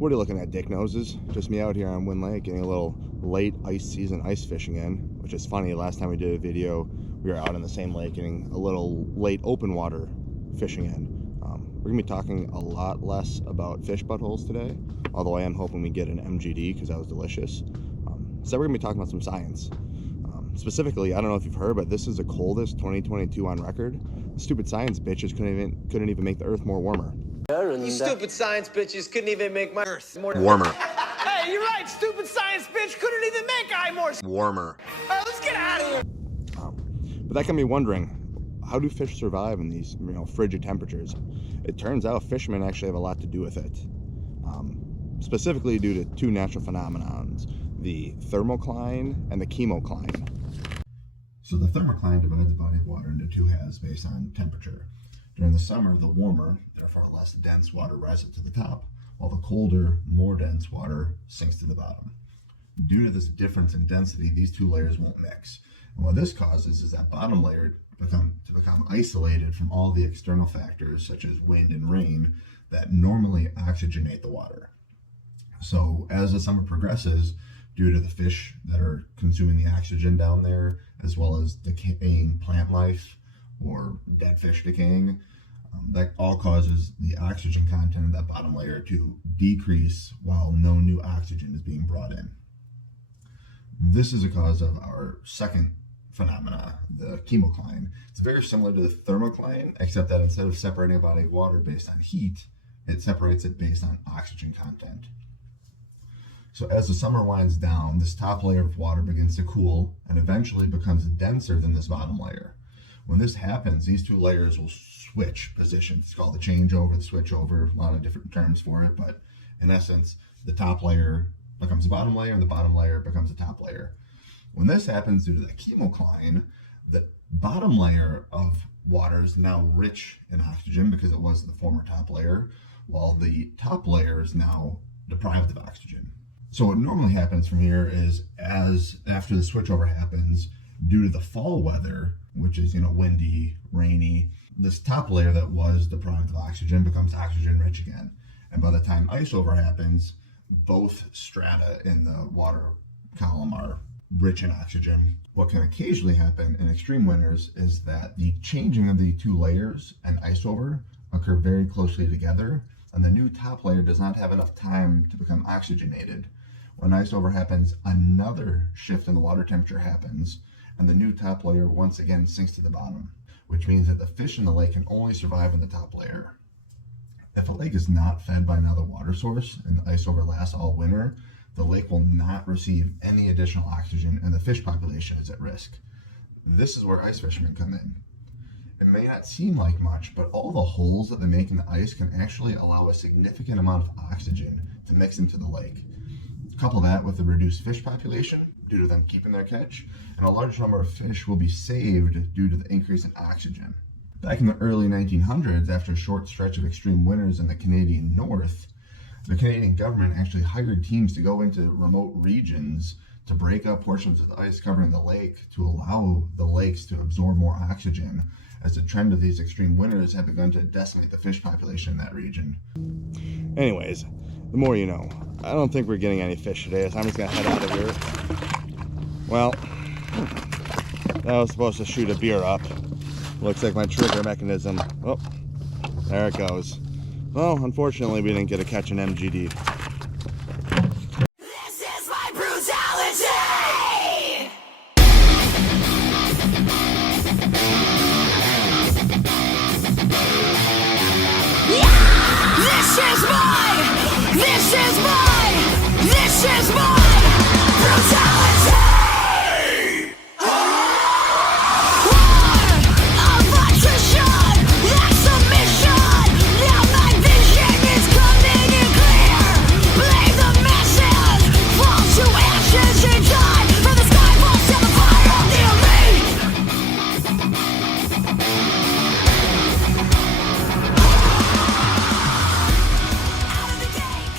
What are you looking at, dick noses? Just me out here on Wind Lake getting a little late ice season ice fishing in, which is funny. Last time we did a video, we were out in the same lake getting a little late open water fishing in. We're gonna be talking a lot less about fish buttholes today, although I am hoping we get an MGD because that was delicious. So we're gonna be talking about some science. Specifically, I don't know if you've heard, but this is the coldest 2022 on record. Stupid science bitches couldn't even make the earth more warmer. You stupid science bitches couldn't even make my earth more Warmer. Hey, you're right, stupid science bitch couldn't even make I more Warmer. All right, let's get out of here. But that can be wondering, how do fish survive in these frigid temperatures? It turns out fishermen actually have a lot to do with it. Specifically due to two natural phenomenons, the thermocline and the chemocline. So the thermocline divides the body of water into two halves based on temperature. During the summer, the warmer, therefore less dense water rises to the top, while the colder, more dense water sinks to the bottom. Due to this difference in density, these two layers won't mix. And what this causes is that bottom layer to become isolated from all the external factors, such as wind and rain, that normally oxygenate the water. So as the summer progresses, due to the fish that are consuming the oxygen down there, as well as decaying plant life or dead fish decaying, that all causes the oxygen content of that bottom layer to decrease while no new oxygen is being brought in. This is a cause of our second phenomena, the chemocline. It's very similar to the thermocline, except that instead of separating a body of water based on heat, it separates it based on oxygen content. So as the summer winds down, this top layer of water begins to cool and eventually becomes denser than this bottom layer. When this happens, these two layers will switch positions. It's called the changeover, the switchover, a lot of different terms for it, but in essence, the top layer becomes the bottom layer and the bottom layer becomes the top layer. When this happens due to the chemocline, the bottom layer of water is now rich in oxygen because it was the former top layer, while the top layer is now deprived of oxygen. So what normally happens from here is after the switchover happens, due to the fall weather, which is windy, rainy, this top layer that was deprived of oxygen becomes oxygen rich again. And by the time ice over happens, both strata in the water column are rich in oxygen. What can occasionally happen in extreme winters is that the changing of the two layers and ice over occur very closely together, and the new top layer does not have enough time to become oxygenated. When ice over happens, another shift in the water temperature happens, and the new top layer once again sinks to the bottom, which means that the fish in the lake can only survive in the top layer. If a lake is not fed by another water source and the ice over lasts all winter, the lake will not receive any additional oxygen and the fish population is at risk. This is where ice fishermen come in. It may not seem like much, but all the holes that they make in the ice can actually allow a significant amount of oxygen to mix into the lake. Couple that with the reduced fish population due to them keeping their catch, and a large number of fish will be saved due to the increase in oxygen. Back in the early 1900s, after a short stretch of extreme winters in the Canadian North, the Canadian government actually hired teams to go into remote regions to break up portions of the ice covering the lake to allow the lakes to absorb more oxygen, as the trend of these extreme winters had begun to decimate the fish population in that region. Anyways, the more you know. I don't think we're getting any fish today, so I'm just gonna head out of here. Well, I was supposed to shoot a beer up. Looks like my trigger mechanism, oh, there it goes. Well, unfortunately, we didn't get to catch an MGD. This is my brutality! Yeah! This is my